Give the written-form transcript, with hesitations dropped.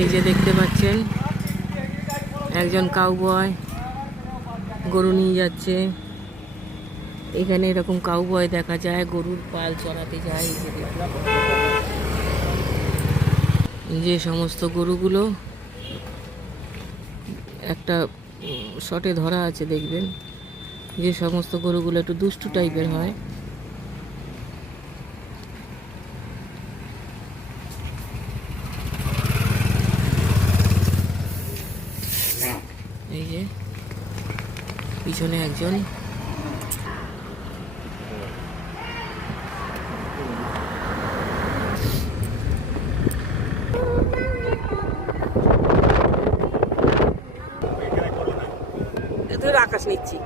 এই যে দেখতে পাচ্ছেন একজন কাউবয় গরু নিয়ে যাচ্ছে। এখানে এরকম কাউবয় দেখা যায়, গরুর পাল চড়াতে যায়। যে সমস্ত গরুগুলো একটা শটে ধরা আছে দেখবেন, যে সমস্ত গরুগুলো একটু দুষ্টু টাইপের হয়, এই যে পিছনে একজন আকাশ নিচ্ছি।